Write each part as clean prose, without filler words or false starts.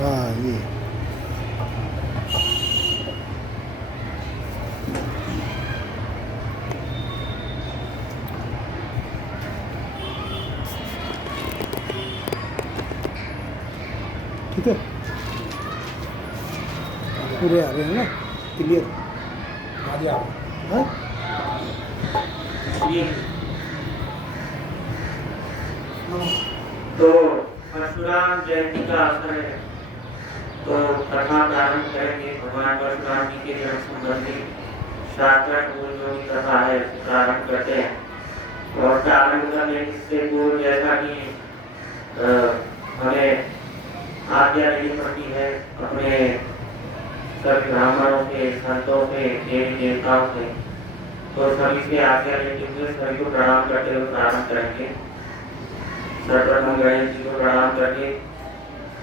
हाँ ये ठीक है, पूरे आ रहे हैं ना क्लियर? हाँ तो परशुराम जयंती का अवसर है, तो कथा प्रारंभ करेंगे। भगवान परशुराम जी के जन्म संबंधी शास्त्र मूल जो भी कथा है प्रारंभ करते हैं। और प्रारंभ करने से पूर्व जैसा कि हमें आज्ञा लेनी पड़ती है अपने सभी ब्राह्मणों से, संतों से, देवी देवताओं से, तो सभी से आज्ञा लेते हुए सभी को प्रणाम करते हुए प्रारंभ करेंगे। सर्वप्रथम गणेश जी को प्रणाम करके,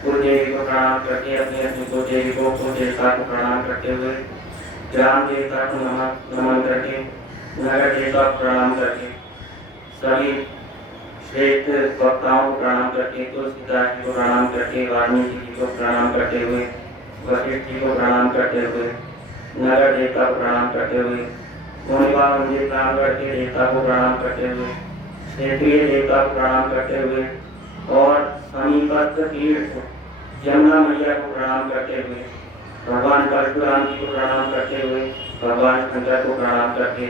कुल देवी को प्रणाम करके, अपने अपनी कुल देवी को, कुल देवता को प्रणाम करते हुए, ग्राम देवता को नमन करके, नगर देवता को प्रणाम करके, सभी श्रेष्ठ वक्ताओं को प्रणाम करके, तुलसीदास जी को प्रणाम करके, वाल्मीकि जी को प्रणाम करते हुए, वशिष्ठ जी को प्रणाम करते हुए, नगर देवता को प्रणाम करते हुए, मोनिबा मंदिर प्रांगण के देवता को प्रणाम करते हुए, क्षेत्रीय देवता को प्रणाम करते हुए और समीपस्थ तीर्थ यमुना मैया को प्रणाम करते हुए, भगवान परशुराम जी को प्रणाम करते हुए, भगवान शंकर को प्रणाम करके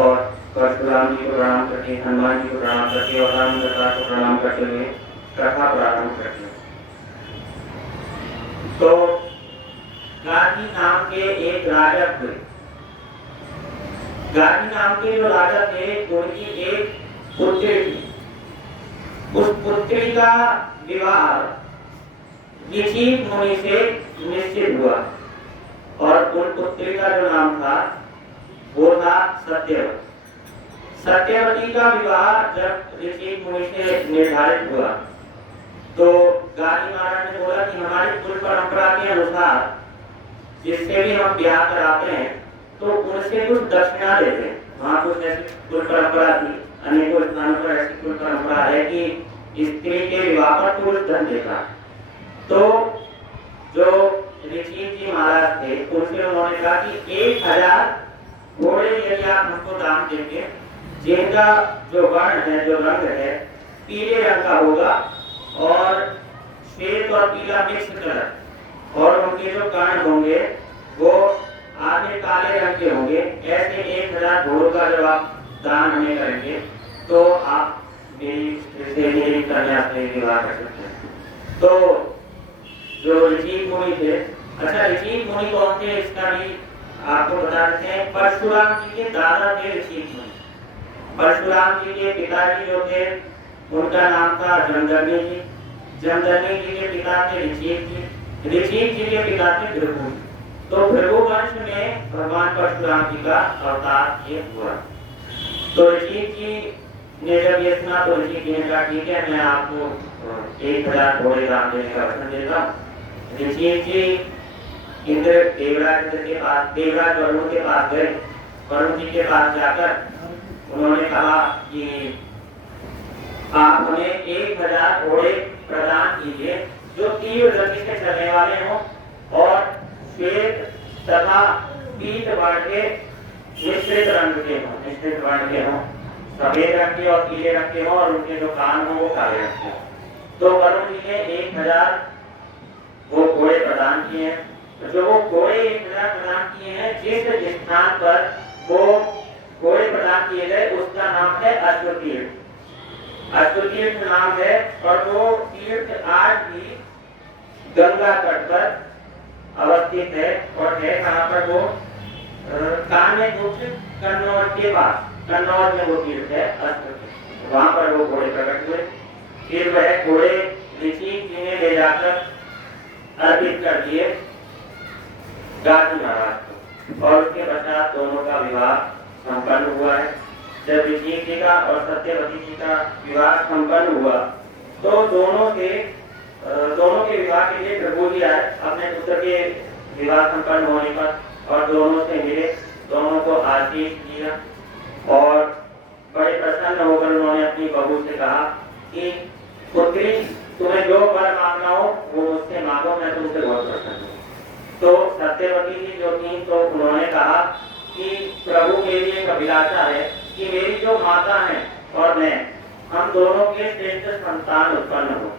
और परशुराम जी को प्रणाम करके, हनुमान जी को प्रणाम करके और रामदास को प्रणाम करते हुए कथा प्रारंभ करते हैं। तो गाजी नाम के एक राजा थे। गाजी नाम के जो राजा थे उनकी एक पुत्री थी। उस पुत्री का विवाह ऋषि मुनि से निश्चित हुआ और उन पुत्री का जो नाम था वो था सत्यवती। सत्यवती का विवाह जब ऋषि मुनि से निर्धारित हुआ तो गाजी महाराज ने बोला कि हमारी कुल परंपरा के अनुसार जिससे भी हम ब्याह कराते हैं तो उनसे कुछ दक्षिणा देते हैं। वहाँ कुछ ऐसी कुल परंपरा थी, अनेकों स्थानों पर ऐसी कुल परंपरा है कि स्त्री के विवाह पर पुरुष धन देता। तो जो ऋषि जी महाराज थे उनसे उन्होंने कहा कि 1000 घोड़े यदि आप हमको दान देंगे जिनका जो वर्ण है, जो रंग है, पीले रंग का होगा और श्वेत और पीला मिक्स कलर, और उनके जो कर्ण होंगे वो आधे काले रंग के होंगे, ऐसे 1000 घोड़ों का जब आप दान हमें करेंगे तो आप मेरी कन्या से विवाह कर सकते हैं। तो जो ऋषि मुनि थे, अच्छा ऋषि मुनि कौन थे इसका भी आपको बता देते हैं। परशुराम जी के दादा थे ऋषि मुनि। परशुराम जी के पिताजी जो थे उनका नाम था जमदग्नि जी। जमदग्नि जी के पिता थे ऋषिक जी। ऋषिक जी के पिता थे भृगु। तो भृगु वंश में भगवान परशुराम जी का अवतार ये हुआ। तो ऋषिक जी ने जब ये सुना तो ऋषिक जी ने कहा ठीक है मैं आपको 1000 घोड़े दान देने का वचन देता हूँ। ऋषिक जी इंद्र देवराज के पास, देवराज वरुण के पास गए। वरुण जी के पास जाकर उन्होंने कहा कि आप हमें 1000 घोड़े प्रदान कीजिए जो तीव्र गति से चलने वाले हों और श्वेत तथा पीत वर्ण के मिश्रित रंग के हों, मिश्रित वर्ण के हों, सफेद रंग के और पीले रंग के हों और उनके जो कान हों वो काले रंग के हों। तो वरुण जी ने 1000 वो घोड़े प्रदान किए हैं। तो जो वो घोड़े 1000 प्रदान किए हैं, जिस स्थान पर वो घोड़े प्रदान किए गए उसका नाम है अश्वतीर्थ। अश्वतीर्थ नाम है और वो तीर्थ आज भी गंगा तट पर अवस्थित है। और है कहाँ पर वो? कान्यगुप्त कन्नौज के पास, कन्नौज में वो तीर्थ है अश्वतीर्थ। वहाँ पर वो घोड़े प्रकट हुए। फिर वह घोड़े ऋषि जी ने ले जाकर अर्पित कर दिए गाजी महाराज को और उसके पश्चात दोनों का विवाह संपन्न हुआ है। जब ऋषि जी का और सत्यवती जी का विवाह संपन्न हुआ तो दोनों के विवाह के लिए प्रभु जी आए अपने पुत्र के विवाह संपन्न होने पर और दोनों से मिले, दोनों को आशीष दिया और प्रसन्न होकर उन्होंने अपनी बहू से कहा कि पुत्री तुम्हें जो वर मांगा बाबू मैं तुमसे बहुत प्रसन्न हूँ। तो सत्यवती जी जो थी तो उन्होंने कहा कि प्रभु के लिए एक अभिलाषा है कि मेरी जो माता है और मैं, हम दोनों के श्रेष्ठ संतान उत्पन्न हो।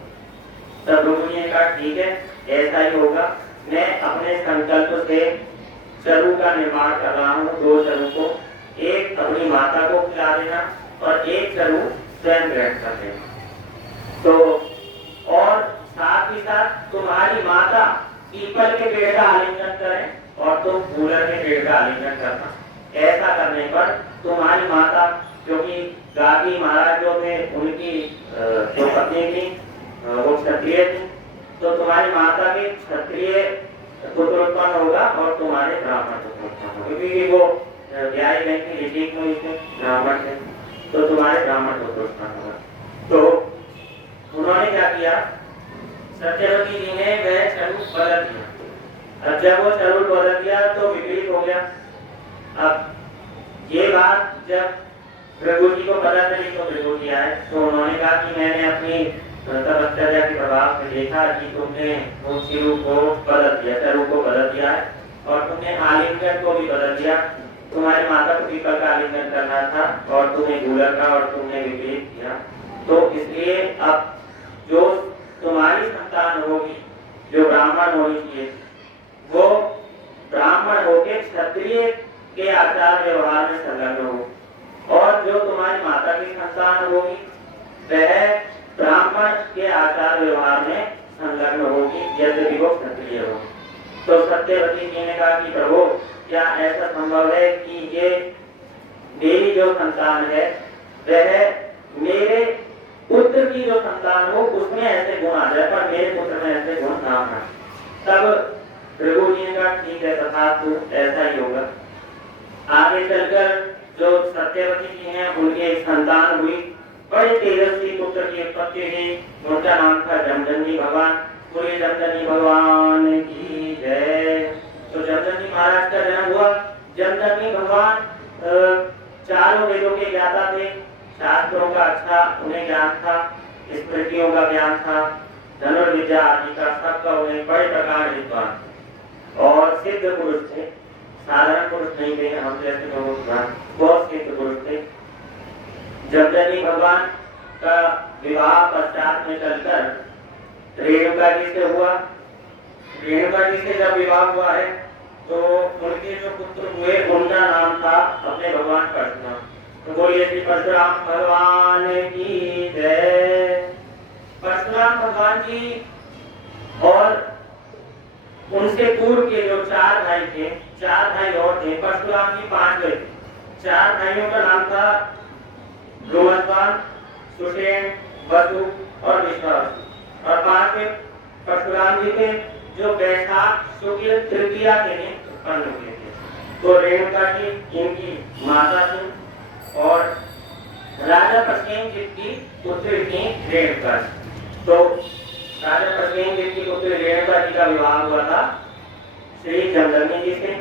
तब प्रभु जी ने कहा ठीक है, ऐसा ही होगा। मैं अपने संकल्प से चरु का निर्माण कर रहा हूँ, 2 चरु को, एक अपनी माता को खिला देना और एक चरु स्वयं ग्रहण कर लेना। तो और साथ ही साथ तुम्हारी माता पीपल के पेड़ का आलिंगन करें और तुम कूलर के पेड़ का आलिंगन करना। ऐसा करने पर तुम्हारी माता, क्योंकि गादी महाराज जो थे उनकी जो पत्नी थी वो क्षत्रिय थी, तो तुम्हारी माता के क्षत्रिय पुत्र उत्पन्न होगा और तुम्हारे ब्राह्मण पुत्र उत्पन्न होगा, क्योंकि वो ब्याही नहीं थी, ऋषिक मुनि थे, ब्राह्मण थे, तो तुम्हारे ब्राह्मण पुत्र उत्पन्न होगा। तो उन्होंने क्या किया, सत्यवती जी ने वह चरु बदल दिया। अब जब वो चरु बदल दिया तो विपरीत हो गया। अब ये बात जब भृगु जी को पता चली तो भृगु जी आए, तो उन्होंने कहा कि मैंने अपनी तपस्या के प्रभाव से देखा कि तुमने वो चिरु को बदल दिया, चरु को बदल दिया है और तुमने आलिंगन को भी बदल दिया। तुम्हारी माता को पीपल का आलिंगन करना था और तुम्हें कूलर का, और तुमने विपरीत किया। तो इसलिए अब जो तुम्हारी संतान होगी, जो ब्राह्मण होनी चाहिए, वो ब्राह्मण होके क्षत्रिय के आचार व्यवहार में संलग्न हो, और जो तुम्हारी माता की संतान होगी वह ब्राह्मण के आचार व्यवहार में संलग्न होगी, यद्यपि वो क्षत्रिय होगी। तो सत्यवती जी ने कहा कि प्रभु क्या ऐसा संभव है कि ये मेरी जो संतान है वह मेरे पुत्र की जो संतान हो उसमें ऐसे गुण आ जाए, पर मेरे पुत्र में ऐसे गुण ना आए। तब भृगु जी ने कहा ठीक है, तथास्तु, ऐसा ही होगा। आगे चलकर जो सत्यवती जी हैं उनकी एक संतान हुई, बड़े तेजस्वी पुत्र की उत्पत्ति हुई, उनका नाम था जमदग्नि भगवान। पूरे जमदग्नि भगवान की जय। तो जमदग्नि महाराज का जन्म हुआ। जमदग्नि भगवान 4 वेदों के ज्ञाता थे, शास्त्रों का अच्छा उन्हें ज्ञान था, स्मृतियों का ज्ञान था, धनुर्विद्या आदि का सबका उन्हें बड़े प्रकार विद्वान और सिद्ध पुरुष थे। साधारण पुरुष नहीं थे, हम जैसे लोगों के बहुत सिद्ध पुरुष थे। जमदग्नि भगवान का विवाह पश्चात में चलकर रेणुका जी से हुआ। रेणुका जी से जब विवाह हुआ है तो उनके जो पुत्र हुए उनका नाम था अपने भगवान परशुराम। तो बोलिए श्री परशुराम भगवान की जय। परशुराम भगवान जी और उनसे पूर्व के जो 4 भाई थे, 4 भाई और थे। परशुराम जी 5 भाई थे। 4 भाइयों का नाम था रोमस्वान, सुषेण, वसु और विश्वावसु, और 5 परशुराम जी थे जो वैशाख शुक्ल तृतीया के दिन उत्पन्न हुए थे। तो रेणुका जी इनकी माता थी और राजा प्रसेनजित की पुत्री थी रेणुका। तो राजा प्रसेनजित की पुत्री रेणुका जी का विवाह हुआ था श्री जमदग्नि जी से।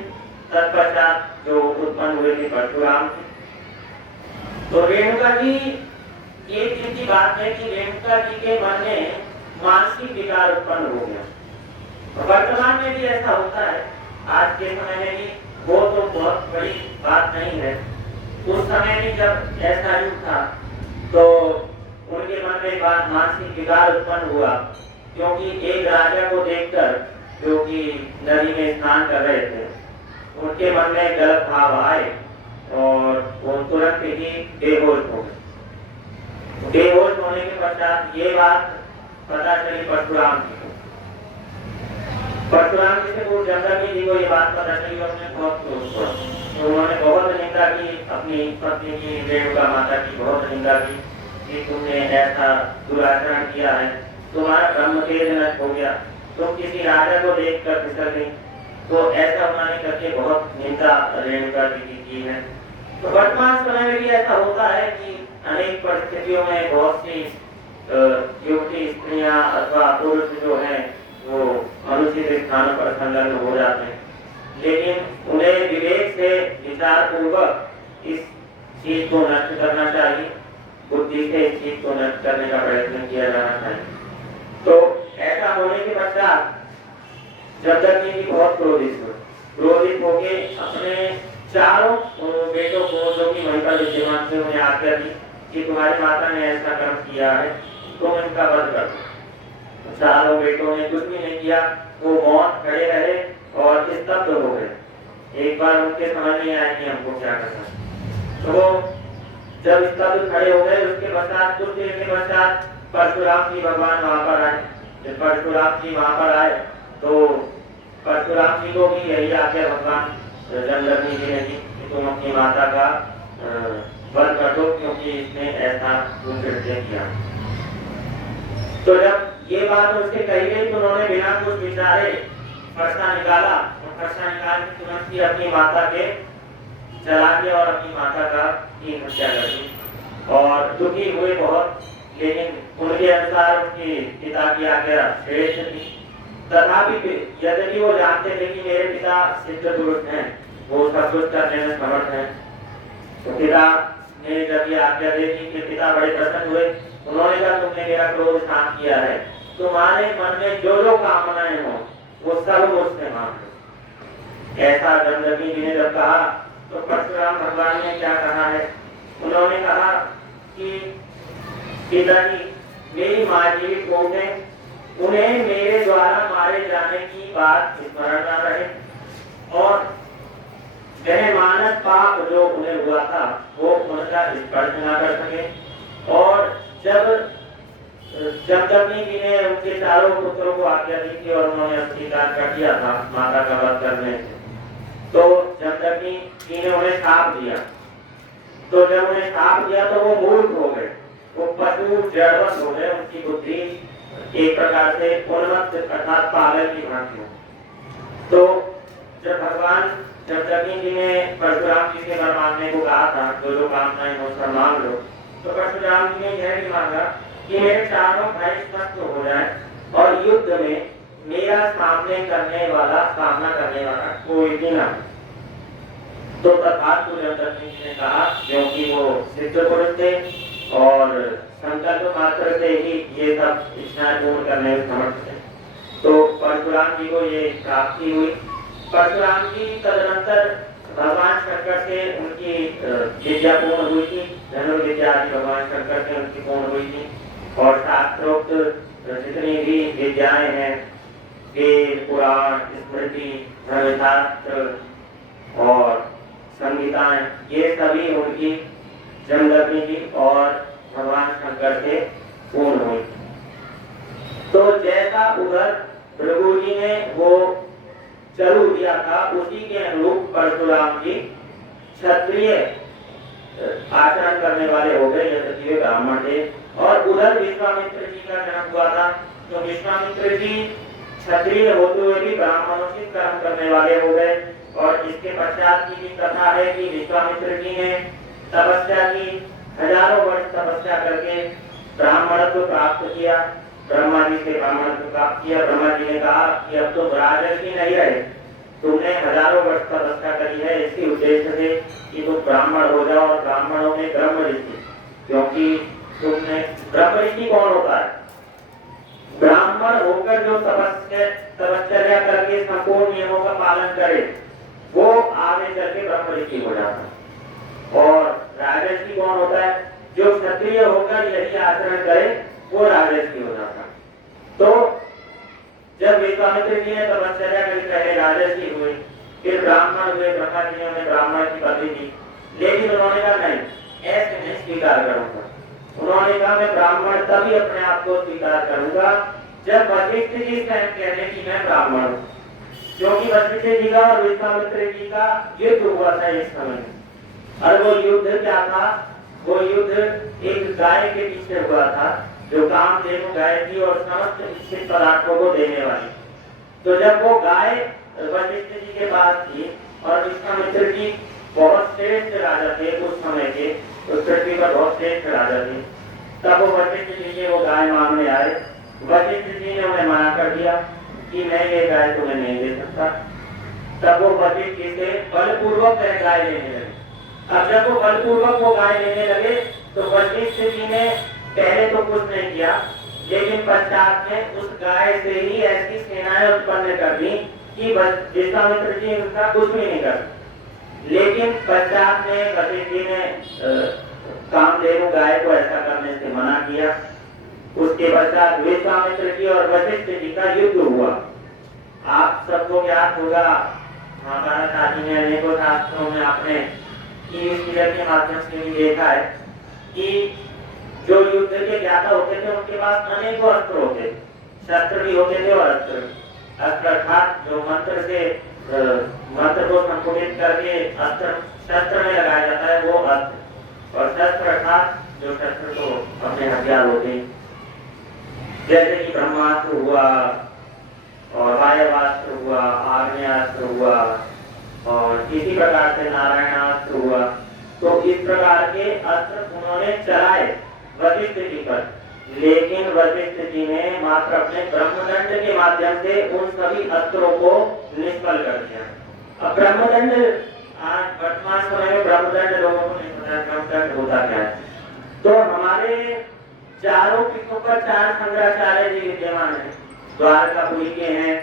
तत्पश्चात जो उत्पन्न हुए थे परशुराम थे। तो रेणुका जी, एक दिन की बात है कि रेणुका जी के मन में मानसिक विकार उत्पन्न हो गया। वर्तमान में भी ऐसा होता है, आज के समय में भी, वो तो बहुत बड़ी बात नहीं है। उस समय भी जब ऐसा युग था तो उनके मन में मानसिक विकार उत्पन्न हुआ, क्योंकि एक राजा को देखकर जो कि नदी में स्नान कर रहे थे, उनके मन में गलत भाव आए और वो तुरंत ही बेहोश हो गए। बेहोश होने के पश्चात ये बात पता चली परशुराम जी को। परशुराम जी से वो जमदग्नि जी को ये बात पता चली, उसने बहुत क्रोध हुआ। तो उन्होंने बहुत निंदा की, अपनी पत्नी की, रेणुका माता की बहुत निंदा की कि तुमने ऐसा दुराचरण किया है, तुम्हारा ब्रह्म तेज नष्ट हो गया, तुम किसी राजा को देखकर फिसल गई। तो ऐसा उन्होंने करके बहुत निंदा रेणुका जी की है। तो वर्तमान समय में भी ऐसा होता है कि अनेक परिस्थितियों में बहुत सी युवती स्त्रियां अथवा पुरुष जो हैं वो अनुचित स्थानों पर संलग्न हो जाते हैं, लेकिन उन्हें विवेक से विचार पूर्वक इस चीज को नष्ट करना चाहिए, बुद्धि से इस चीज को नष्ट करने का प्रयत्न किया जाना चाहिए। तो ऐसा होने के पश्चात जमदग्नि जी बहुत क्रोधित होके अपने चारों बेटों को, जो कि वहीं पर विद्यमान थे, उन्हें आज्ञा दी कि तुम्हारी माता ने ऐसा कर्म किया है, तुम इनका वध कर दो। चारों बेटों ने कुछ भी नहीं किया, वो मौत खड़े रहे और स्तब्ध हो गए। एक बार उनके समझ नहीं आया कि हमको क्या करना है। तो वो जब स्तब्ध खड़े हो गए, उसके पश्चात कुछ देर के पश्चात परशुराम जी भगवान वहां पर आए। जब परशुराम जी वहां पर आए तो परशुराम जी को भी यही आज्ञा भगवान जमदग्नि जी ने दी कि तुम अपनी माता का वध कर दो, क्योंकि इसने ऐसा दुष्कृत्य किया। तो जब ये बात उससे कही गई तो उन्होंने बिना कुछ विचारे फरसा निकाला और फरसा निकाल के तुरंत ही अपनी माता के जला दिया और अपनी माता का की हत्या कर दी। और दुखी हुए बहुत, लेकिन उनके अनुसार उनके पिता की आज्ञा श्रेष्ठ थी। तथापि यद्यपि वो जानते थे कि मेरे पिता सिद्ध पुरुष हैं, वो सब कुछ करने में समर्थ हैं, तो पिता ने जब ये आज्ञा दे दी कि पिता बड़े प्रसन्न हुए। उन्होंने कहा तुमने मेरा क्रोध शांत किया है, तुम्हारे मन में जो जो कामनाएं हो वो सब मुझसे मांग लो। ऐसा जमदग्नि जी ने जब कहा तो परशुराम भगवान ने क्या कहा है, उन्होंने कहा कि पिताजी मेरी माँ जीवित हो गए, उन्हें मेरे द्वारा मारे जाने की बात स्मरण न रहे और वह मानस पाप जो उन्हें हुआ था वो उनका स्पर्श न कर सके। और जब जमदग्नि जी ने उनके चारों पुत्रों को आज्ञा दी थी और उन्होंने स्वीकार कर दिया था माता का वध करने से, तो जमदग्नि जी ने उन्हें श्राप दिया। तो जब उन्हें श्राप दिया तो वो मूर्ख हो गए, वो पशु जड़वत हो गए, उनकी बुद्धि एक प्रकार से उन्मत्त अर्थात पागल की भांति हो। तो जब भगवान जमदग्नि जी ने परशुराम जी से वर मांगने को कहा था, जो जो कामनाएं हो सब मांग लो, तो परशुराम जी ने यह भी मांगा कि मेरे चारों भाई स्वस्थ हो जाए और युद्ध में मेरा सामना करने वाला कोई भी ना। तो तथास्तु जमदग्नि जी ने कहा, क्योंकि वो सिद्ध पुरुष थे और संकल्प मात्र से ही ये सब इच्छाएं पूर्ण करने में समर्थ थे, तो परशुराम जी को ये प्राप्ति हुई। परशुराम जी तदनंतर भगवान शंकर से उनकी विद्या पूर्ण हुई थी, धनुर्विद्या आदि भगवान शंकर से उनकी पूर्ण हुई थी। और शास्त्रोक्त जितनी भी विद्याएं हैं, वेद, पुराण, स्मृति, धर्मशास्त्र और संगीताएं, ये सभी उनकी जमदग्नि जी और भगवान शंकर से पूर्ण हुई। तो जैसा उधर भृगु जी ने वो चरु दिया था, उसी के अनुरूप परशुराम जी क्षत्रिय आचरण करने वाले हो गए, यद्यपि वे ब्राह्मण थे। और उधर विश्वामित्र जी का जन्म हुआ था, तो विश्वामित्र जी क्षत्रिय होते हुए भी ब्राह्मणोचित कर्म करने वाले हो गए। और इसके पश्चात की भी कथा है कि विश्वामित्र जी ने तपस्या की, हजारों वर्ष तपस्या करके ब्राह्मणत्व प्राप्त किया, ब्रह्मा जी से ब्राह्मणत्व प्राप्त किया। ब्रह्मा जी ने कहा कि अब तो राजर्षि नहीं रहे, तुमने हजारों वर्ष तपस्या करी है इसी उद्देश्य से कि तुम ब्राह्मण हो जाओ और ब्राह्मणों में ब्रह्म ऋषि, क्योंकि तुमने ब्रह्म ऋषि कौन होता है? ब्राह्मण होकर जो तपश्चर्या करके संपूर्ण नियमों का पालन करे वो आगे चल के ब्रह्म ऋषि हो जाता है। और राजर्षि कौन होता है? जो क्षत्रिय होकर यही आचरण करे वो राजर्षि हो जाता है। तो जब विश्वामित्र जी ने तपश्चर्या करी, पहले राजर्षि हुए, फिर ब्राह्मण हुए, ब्रह्मा जी ने उन्हें ब्राह्मण की पदवी दी, लेकिन उन्होंने कहा नहीं, ऐसे नहीं स्वीकार करूंगा। उन्होंने कहा मैं ब्राह्मण तभी अपने आप को स्वीकार करूंगा जब वशिष्ठ जी स्वयं कहने की मैं ब्राह्मण हूँ, क्योंकि वशिष्ठ जी का और विश्वामित्र जी का युद्ध हुआ था इस समय। और वो युद्ध क्या था? वो युद्ध एक गाय के पीछे हुआ था, जो कामधेनु गाय थी और समस्त इच्छित पदार्थों को देने वाली। तो जब वो गाय वशिष्ठ जी के पास थी और विश्वामित्र जी बहुत श्रेष्ठ राजा थे उस समय के, उस पृथ्वी पर बहुत श्रेष्ठ राजा थे, तब वो वशिष्ठ जी के वो गाय मांगने आए। वशिष्ठ जी ने उन्हें मना कर दिया कि मैं ये गाय तुम्हें नहीं दे सकता। तब वो वशिष्ठ जी से बलपूर्वक गाय लेने लगे। अब जब वो बलपूर्वक वो गाय लेने लगे तो वशिष्ठ जी ने पहले तो कुछ नहीं किया, लेकिन पश्चात में उस गाय से ही ऐसी सेनाएं उत्पन्न कर दी कि विश्वामित्र जी उनका कुछ भी नहीं कर। लेकिन पश्चात में वशिष्ठ जी ने कामधेनु गाय को ऐसा करने से मना किया। उसके पश्चात विश्वामित्र जी और वशिष्ठ जी का युद्ध हुआ। आप सबको ज्ञात होगा, महाभारत आदि में अनेकों शास्त्रों में आपने के माध्यम से भी देखा है कि जो युद्ध के ज्ञाता होते थे उनके पास अनेकों अस्त्र होते, शस्त्र भी होते थे और अस्त्र अर्थात जो मंत्र से मंत्र को संपुटित करके अस्त्र शस्त्र में लगाया जाता है वो अस्त्र, और शस्त्र अर्थात जो शस्त्र को अपने हथियार होते हैं, जैसे कि ब्रह्मास्त्र हुआ और वायवास्त्र हुआ, आग्नेयास्त्र हुआ और इसी प्रकार से नारायणास्त्र हुआ। तो इस प्रकार के अस्त्र उन्होंने चलाए वशिष्ठ जी पर, लेकिन वशिष्ठ जी ने मात्र अपने ब्रह्मदंड के माध्यम से उन सभी अस्त्रों को निष्फल कर दिया। अब ब्रह्मदंड आज वर्तमान समय में ब्रह्मदंड लोगों को नहीं पता ब्रह्मदंड होता क्या है। तो हमारे चारों पीठों पर 4 शंकराचार्य जी विद्यमान है, द्वारकापुरी के हैं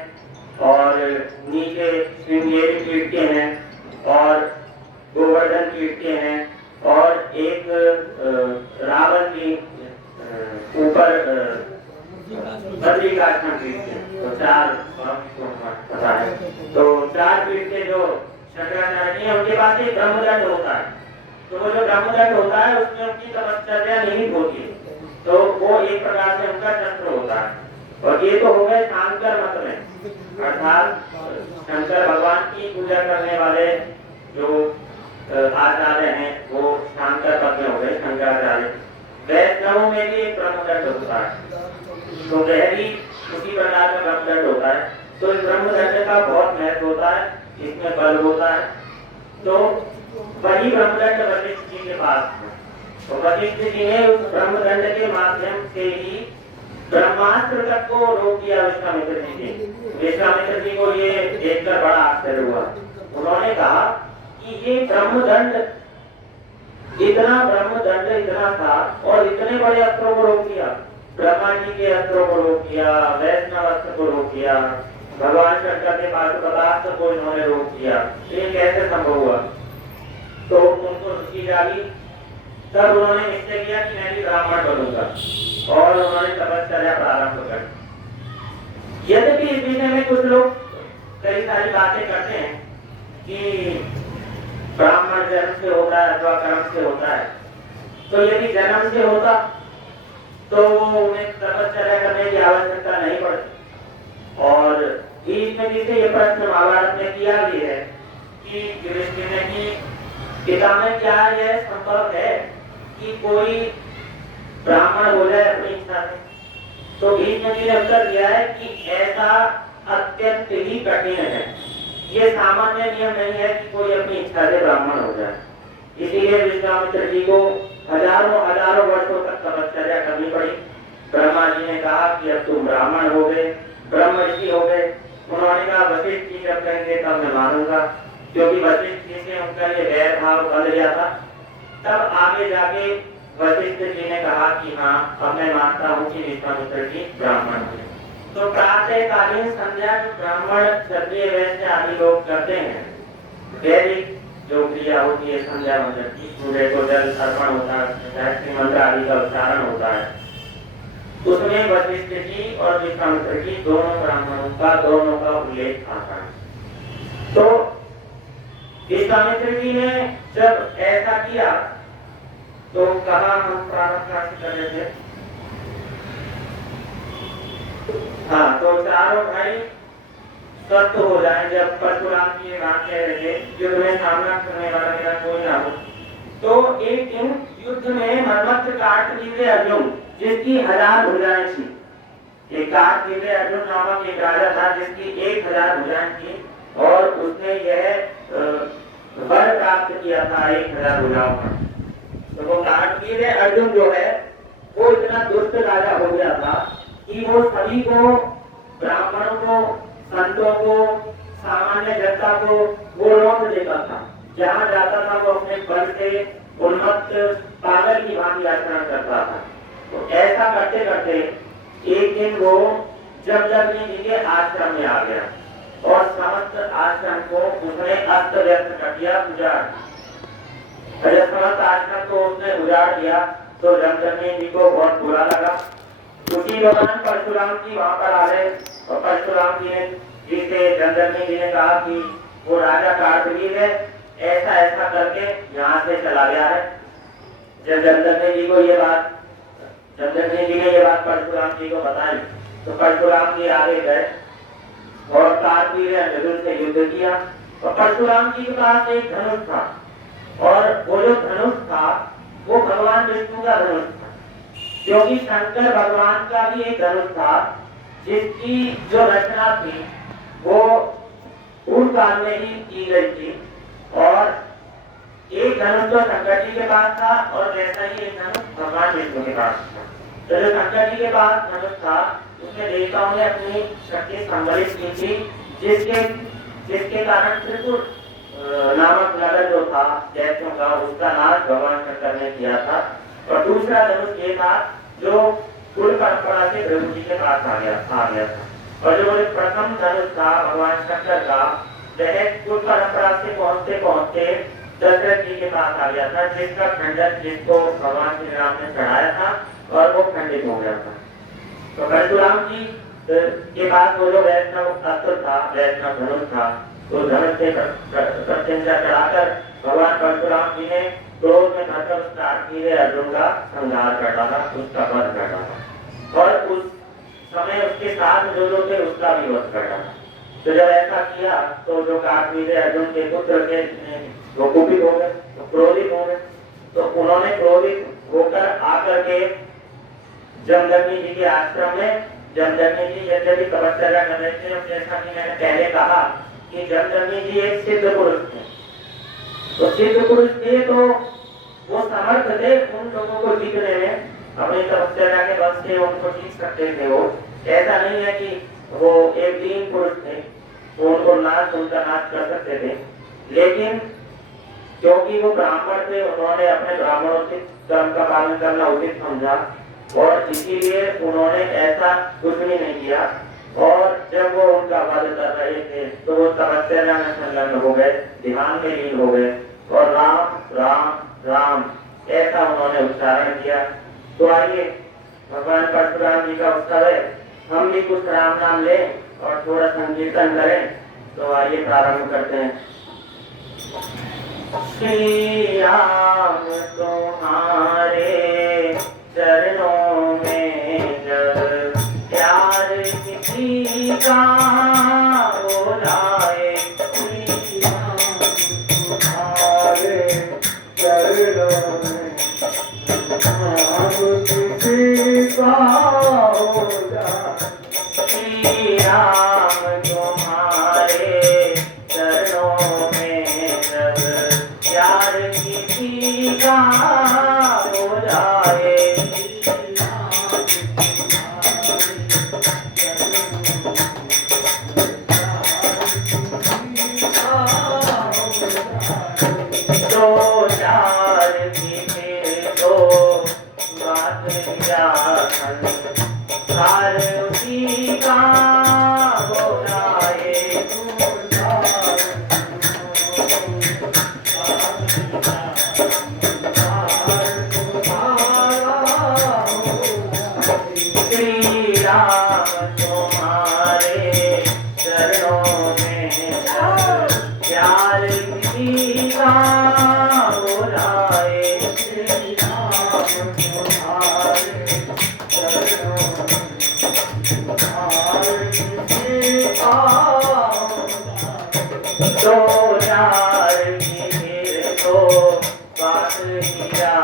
और नीचे श्रृंगेरी पीठ के हैं और गोवर्धन पीठ के हैं और एक रावण की ऊपर बद्रिकाश्रम पीठ के, तो 4 पता है। तो 4 पीठ के जो शंकराचार्य जी हैं उनके पास एक ब्रह्मदंड होता है। तो वो जो ब्रह्मदंड होता है उसमें उनकी तपश्चर्या निहित होती है, तो वो एक प्रकार से उनका शस्त्र होता है। और ये तो हो गए शांकर मत में, अर्थात शंकर भगवान की पूजा करने वाले जो आचार्य हैं वो शांकर पद में हो गए शंकराचार्य। वैष्णवों में भी एक ब्रह्मदंड होता है, तो वह भी उसी प्रकार का ब्रह्मदंड होता है। तो इस ब्रह्मदंड का बहुत महत्व होता है, इसमें बल होता है। तो वही ब्रह्मदंड वशिष्ठ जी के पास है, तो वशिष्ठ जी ने उस ब्रह्मदंड के माध्यम से ही ब्रह्मास्त्र तक को रोक दिया विश्वामित्र जी ने। विश्वामित्र जी को ये देखकर बड़ा आश्चर्य हुआ। उन्होंने कहा कि ये ब्रह्मदंड इतना था और इतने बड़े अस्त्रों को रोक दिया, ब्रह्मा जी के अस्त्रों को रोक दिया, वैष्णव अस्त्र को रोक दिया, भगवान शंकर के पाशुपतास्त्र को इन्होंने रोक दिया, ये कैसे संभव हुआ। तो उनको रुचि जागी, तब उन्होंने निश्चय किया कि मैं भी ब्राह्मण बनूंगा और उन्होंने तपश्चर्या प्रारंभ कर। यद्यपि इस विषय में कुछ लोग कई सारी बातें करते हैं कि ब्राह्मण जन्म से होता है अथवा कर्म से होता है, तो यदि जन्म से होता तो उन्हें तपश्चर्या करने की आवश्यकता नहीं पड़ती। और बीच में जिसे ये प्रश्न महाभारत में किया भी है कि युधिष्ठिर ने कि पिता में क्या यह संभव है कि कोई ब्राह्मण हो जाए अपनी इच्छा से, तो बीच में ने उत्तर दिया है कि ऐसा अत्यंत ही कठिन है, ये सामान्य नियम नहीं है कि कोई अपनी इच्छा से ब्राह्मण हो जाए। इसीलिए विश्वामित्र जी को हजारों वर्षों तक तपश्चर्या करनी पड़ी। ब्रह्मा जी ने कहा कि अब तुम ब्राह्मण हो गए, ब्रह्म ऋषि हो गए। उन्होंने कहा वशिष्ठ जी जब कहेंगे तब मैं मानूंगा, क्योंकि वशिष्ठ जी से उनका ये वैर भाव बन गया था। तब आगे जाके वशिष्ठ जी ने कहा कि हाँ अब मैं मानता हूँ कि विश्वामित्र जी ब्राह्मण है। तो प्रातःकालीन संध्या जो ब्राह्मण क्षत्रिय वैश्य आदि लोग करते हैं, वैदिक जो क्रिया होती है संध्या मंत्र की, सूर्य को जल अर्पण होता है, गायत्री मंत्र आदि का उच्चारण होता है, उसमें वशिष्ठ जी और विश्वामित्र जी दोनों का उल्लेख आता है। तो विश्वामित्र जी ने जब ऐसा किया तो कहा हम प्रारंभ कर रहे थे। हाँ, तो चारों भाई स्वस्थ हो जाए। जब परशुराम जी बात कह रहे थे युद्ध में सामना करने वाला मेरा कोई ना हो, तो एक दिन युद्ध में मन्मथ कार्तवीर्य अर्जुन जिसकी 1000 भुजाएं थी, एक कार्तवीर्य अर्जुन नामक एक राजा था जिसकी 1000 भुजाएं थी और उसने यह वर प्राप्त किया था 1000 भुजाओं का। तो वो कार्तवीर्य अर्जुन जो है वो इतना दुष्ट राजा हो गया था कि वो सभी को, ब्राह्मणों को, संतों को, सामान्य जनता को वो लौट देता था। जहाँ जाता था वो अपने बल से उन्मत्त पागल की भांति आचरण करता था। तो ऐसा करते करते एक दिन वो जमदग्नि जी के आश्रम में आ गया और समस्त आश्रम को उसने अस्त व्यस्त कर दिया, उजाड़। जब समस्त आश्रम को उसने उजाड़ दिया तो जमदग्नि जी को बहुत बुरा लगा। उसी दौरान परशुराम जी वहां पर आ गए और परशुराम जी से जमदग्नि जी ने कहा कि वो राजा कार्तवीर है, ऐसा ऐसा करके यहाँ से चला गया है। जब जमदग्नि जी ने ये बात परशुराम जी को बताई तो परशुराम जी आगे गए और कार्तवीर ने अर्जुन से युद्ध किया। और परशुराम जी के पास एक धनुष था और वो जो धनुष था वो भगवान विष्णु का धनुष था, क्योंकि शंकर भगवान का भी एक धनुष था जिसकी जो रचना थी वो पूर्व काल में ही की गई थी। और एक धनुष तो शंकर जी के पास था और वैसा ही एक धनुष भगवान विष्णु के पास था। तो जो शंकर जी के पास धनुष था उसमें देवताओं ने अपनी शक्ति संबलित की थी, जिसके कारण त्रिपुर नामक नगर जो था दैत्यों का, उसका नाश भगवान शंकर ने किया था। और दूसरा धनुष ये था जो कुल परंपरा से ब्रह्म जी के पास आ गया था। और जो प्रथम धनुष था भगवान शंकर का, वह कुल परंपरा से पहुंचते पहुंचते दशरथ जी के पास आ गया था, जिसका खंडन जिसको भगवान श्री राम ने चढ़ाया था और वो खंडित हो गया था। तो परशुराम जी के पास वो जो वैष्णव अस्त्र था, वैष्णव धनुष था, तो धनुष से प्रत्यंचा चढ़ाकर भगवान परशुराम जी ने क्रोध में भरकर उस कार्तवीर अर्जुन का संहार कर डाला, उसका वध कर डाला और उस समय उसके साथ जो थे उसका भी वध कर डाला। तो जब ऐसा किया तो जो कार्तवीर अर्जुन के पुत्र थे वो कुपित हो गए, तो क्रोधित हो गए। तो उन्होंने क्रोधित होकर आकर के जमदग्नि जी के आश्रम में, जमदग्नि जी यद्यपि तपस्या कर रहे थे, जैसा कि मैंने पहले कहा कि जमदग्नि जी एक सिद्ध पुरुष थे। तो सिद्ध पुरुष थे तो वो समर्थ थे उन लोगों को जीतने में, अपनी तपस्या के बल से उनको जीत सकते थे। वो ऐसा नहीं है कि वो एक दीन पुरुष थे, वो उनका नाश कर सकते थे, लेकिन क्योंकि वो ब्राह्मण थे उन्होंने अपने ब्राह्मणोचित धर्म का पालन करना उचित समझा और इसीलिए उन्होंने ऐसा कुछ भी नहीं किया। और जब वो उनका वध कर रहे थे तो वो तपस्या में संलग्न हो गए, ध्यान में लीन हो गए और राम राम राम ऐसा उन्होंने उच्चारण किया। तो आइए भगवान परशुराम जी का उत्सव है, हम भी कुछ राम नाम लें और थोड़ा संकीर्तन करें। तो आइए प्रारंभ करते हैं। श्री राम तुम्हारे चरणों में जब प्यार किसी का हो जाए, श्री राम तुम्हारे चरणों में किसी का हो जाए, श्री राम तुम्हारे चरणों में जब प्यार किसी का हो जाए, दो चार की तो बात सार उसी का हो जाए, श्री राम तुम्हारे चरणों में प्यार किसी का हो जाए, श्री राम तुम्हारे चरणों में प्यार किसी का हो जाए, दो चार की फिर तो बात किया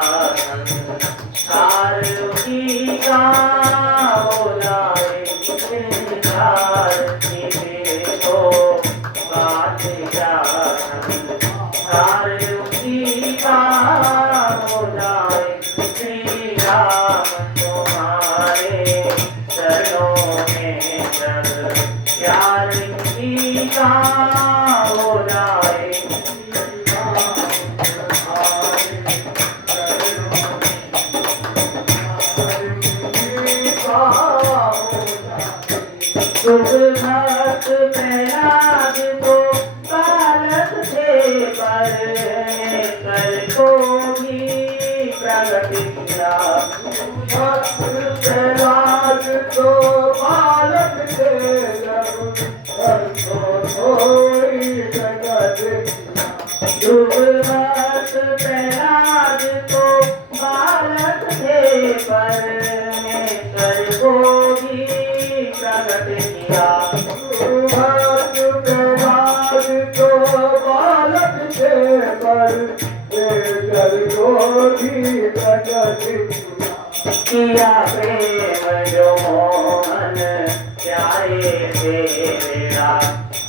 सार उसी का हो जाए, चार की फिर तो बात किया सार उसी का हो जाए, श्री राम तुम्हारे चरणों में जब प्यार किसी का हो जाए। शुभ भक्त प्रहलाद को बालक थे पर कर को भी प्रगट किया। भक्त प्रहलाद तो बालक थे जब कर को थोड़ी प्रगट किया। शुभ भक्त प्रहलाद को बालक थे पर कर को भी प्रगट किया। भक्त प्रहलाद तो बालक थे पर जल को भी प्रगट किया। किया प्रेम जो मोहन प्यारे तेरा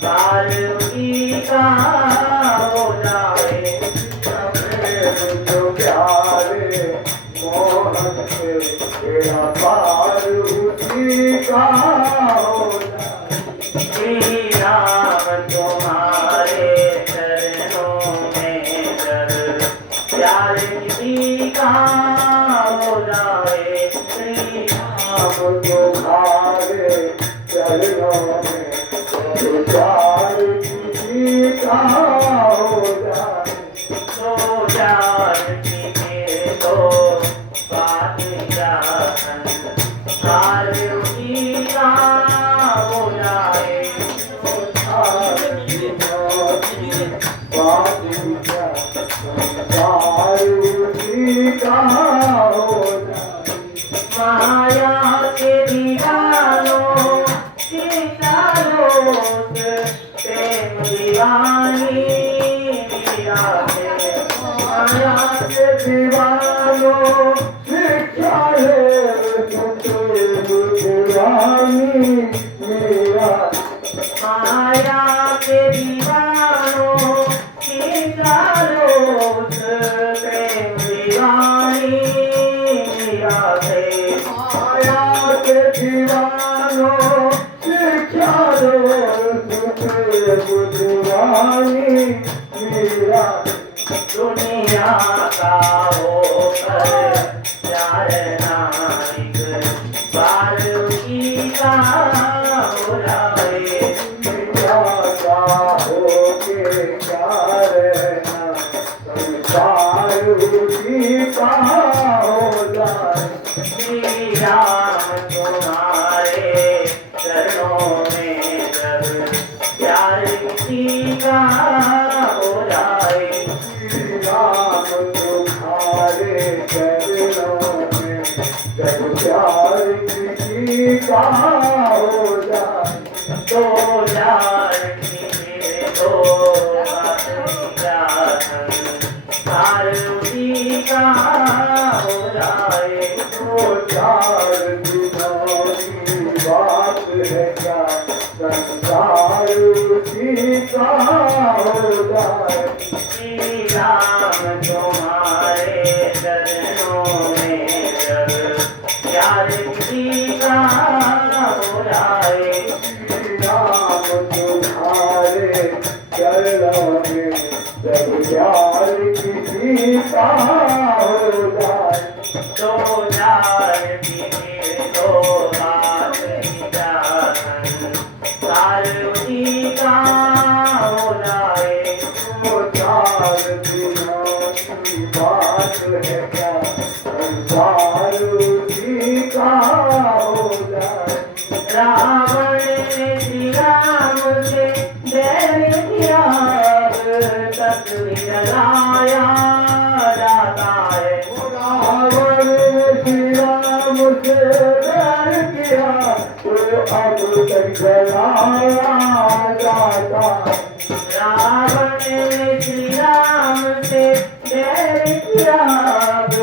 बालकी का हो जाए। प्रेम जो प्यारे मोहन से तेरा पार उसी का हो जाए। श्री राम तुम्हारे चरणों में जब प्यार किसी का हो जाए। श्री राम तुम्हारे चरणों में जब प्यार किसी का हो जाए। तो जानती के तो बात जान सार उसी का हो जाए। माया के दीवानों के चारों प्रेम दीवानी मीरा है। माया के दीवानों शिक्षा है दीवानी मेरा। माया के दीवानों की चारों प्रेम दीवानी मीरा है। माया के दीवानों शिक्षा दीवानी मेरा। दुनिया का होकर प्यार नायक बाल उसी का हो जाए। दुनिया का होके क्या रहना संसार उसी का हो जाए। श्री राम तुम्हारे चरणों में जब प्यार किसी का हो जाए। श्री राम तुम्हारे चरणों में जब प्यार किसी का हो जाए। तो जानती के तो बात जान सार उसी का हो जाए। तो चार दिनों की बात है क्या संसार उसी का हो जाए। श्री राम तुम्हारे चरणों में जब प्यार किसी का हो जाए। श्री राम तुम्हारे चरणों में जब प्यार किसी का हो जाए। तो जानती के तो बात जान सार उसी का हो जाए। तो चार दिनों की बात है क्या संसार उसी का हो जाए। रावण ने श्री राम से बैर किया तक जलाया जाता है। रावण ने श्री राम से बैर किया तो अब तक जलाया जाता है। रावण ने श्री राम से बैर किया अब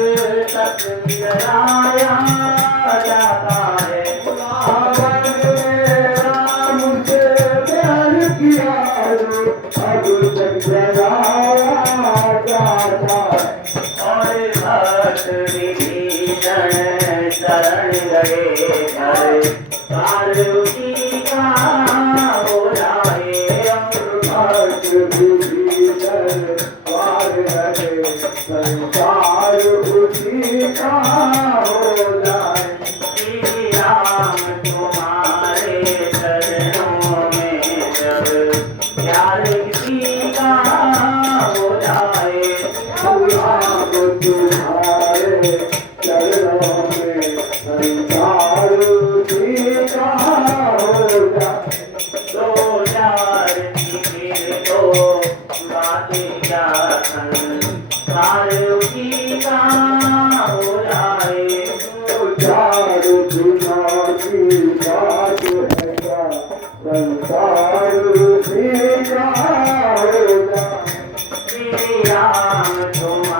तक जलाया जाता है। रावण ने राम से बैर किया अब तक जलाया जाता है। और भक्त विभीषण शरण गए घर काल उसी का हो जाए। भक्त विभीषण पार रहे संसार उसी का हो जाए। श्री राम तुम्हारे चरण क्या संसार उसी का हो जाए। चार बिना की बात है क्या, संसार उसी का हो जाए। श्री राम तुम